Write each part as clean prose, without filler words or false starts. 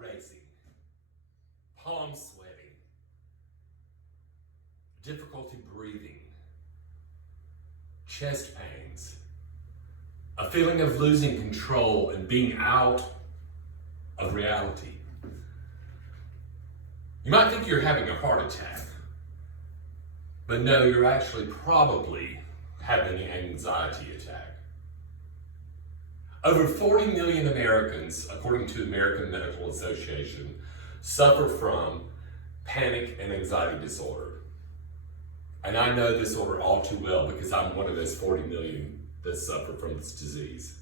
racing, palm sweating, difficulty breathing, chest pains, a feeling of losing control and being out of reality. You might think you're having a heart attack, but no, you're actually probably having an anxiety attack. Over 40 million Americans, according to the American Medical Association, suffer from panic and anxiety disorder. And I know this disorder all too well because I'm one of those 40 million that suffer from this disease.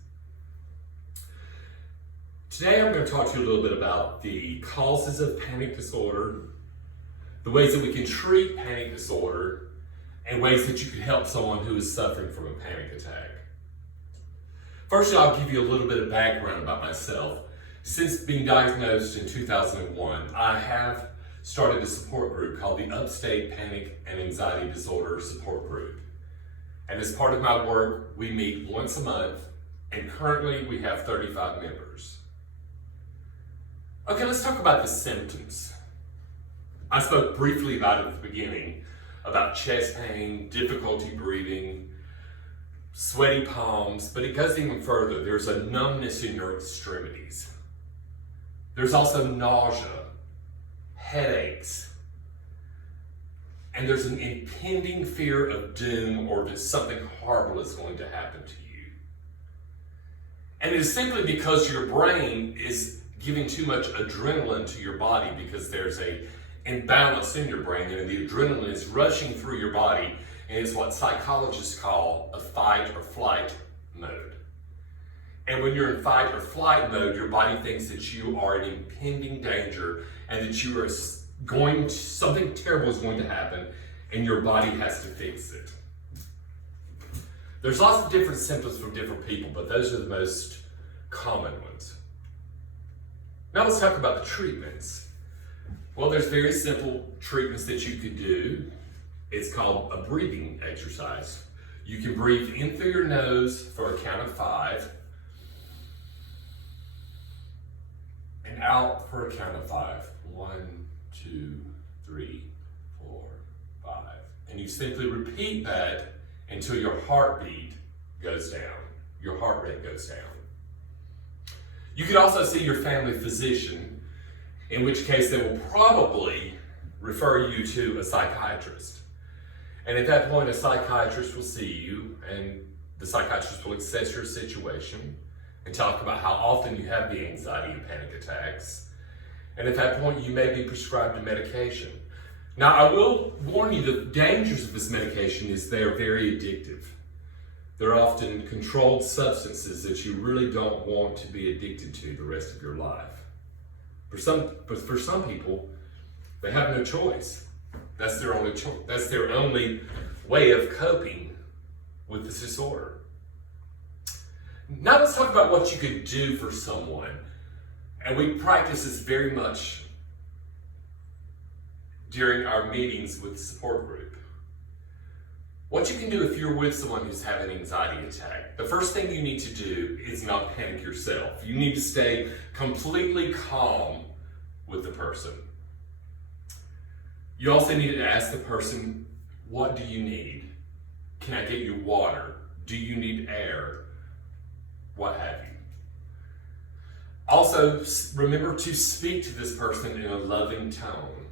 Today I'm going to talk to you a little bit about the causes of panic disorder, the ways that we can treat panic disorder, and ways that you can help someone who is suffering from a panic attack. First, I'll give you a little bit of background about myself. Since being diagnosed in 2001, I have started a support group called the Upstate Panic and Anxiety Disorder Support Group. And as part of my work, we meet once a month, and currently we have 35 members. Okay, let's talk about the symptoms. I spoke briefly about it at the beginning, about chest pain, difficulty breathing, sweaty palms, but it goes even further. There's a numbness in your extremities. There's also nausea, headaches, and there's an impending fear of doom or that something horrible is going to happen to you. And it is simply because your brain is giving too much adrenaline to your body because there's an imbalance in your brain and the adrenaline is rushing through your body, and it's what psychologists call a fight or flight mode. And when you're in fight or flight mode, your body thinks that you are in impending danger and that you are something terrible is going to happen, and your body has to fix it. There's lots of different symptoms from different people, but those are the most common ones. Now let's talk about the treatments. Well, there's very simple treatments that you could do. It's called a breathing exercise. You can breathe in through your nose for a count of 5 and out for a count of 5. 1, 2, 3, 4, 5. And you simply repeat that until your heartbeat goes down, your heart rate goes down. You could also see your family physician, in which case they will probably refer you to a psychiatrist. And at that point, a psychiatrist will see you, and the psychiatrist will assess your situation and talk about how often you have the anxiety and panic attacks. And at that point, you may be prescribed a medication. Now, I will warn you, the dangers of this medication is they are very addictive. They're often controlled substances that you really don't want to be addicted to the rest of your life. For some people, they have no choice. That's their only choice. That's their only way of coping with this disorder. Now let's talk about what you could do for someone. And we practice this very much during our meetings with the support group. What you can do if you're with someone who's having an anxiety attack, the first thing you need to do is not panic yourself. You need to stay completely calm with the person. You also need to ask the person, what do you need? Can I get you water? Do you need air? What have you? Also, remember to speak to this person in a loving tone.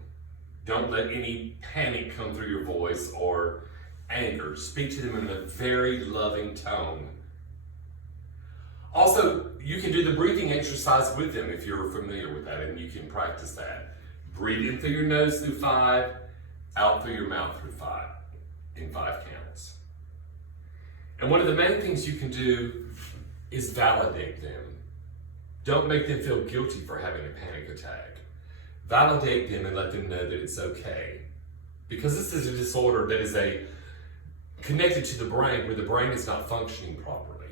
Don't let any panic come through your voice or anger. Speak to them in a very loving tone. Also, you can do the breathing exercise with them if you're familiar with that, and you can practice that. Breathe in through your nose through 5, out through your mouth through 5, in 5 counts. And one of the main things you can do is validate them. Don't make them feel guilty for having a panic attack. Validate them and let them know that it's okay. Because this is a disorder that is connected to the brain, where the brain is not functioning properly.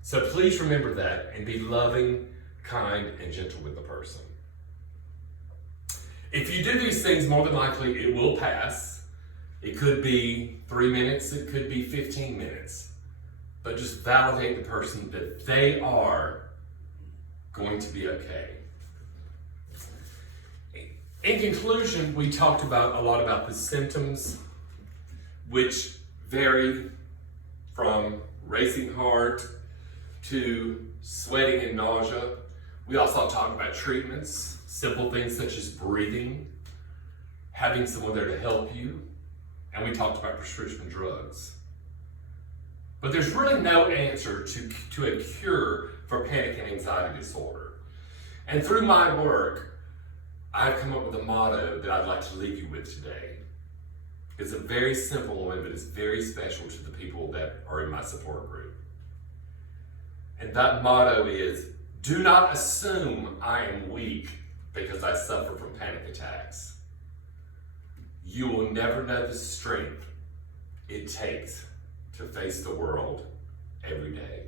So please remember that and be loving, kind, and gentle with the person. If you do these things, more than likely it will pass. It could be 3 minutes, it could be 15 minutes. But just validate the person that they are going to be okay. In conclusion, we talked about a lot about the symptoms, which vary from racing heart to sweating and nausea. We also talked about treatments, simple things such as breathing, having someone there to help you, and we talked about prescription drugs. But there's really no answer to a cure for panic and anxiety disorder. And through my work, I've come up with a motto that I'd like to leave you with today. It's a very simple one, but it's very special to the people that are in my support group. And that motto is, do not assume I am weak because I suffer from panic attacks. You will never know the strength it takes to face the world every day.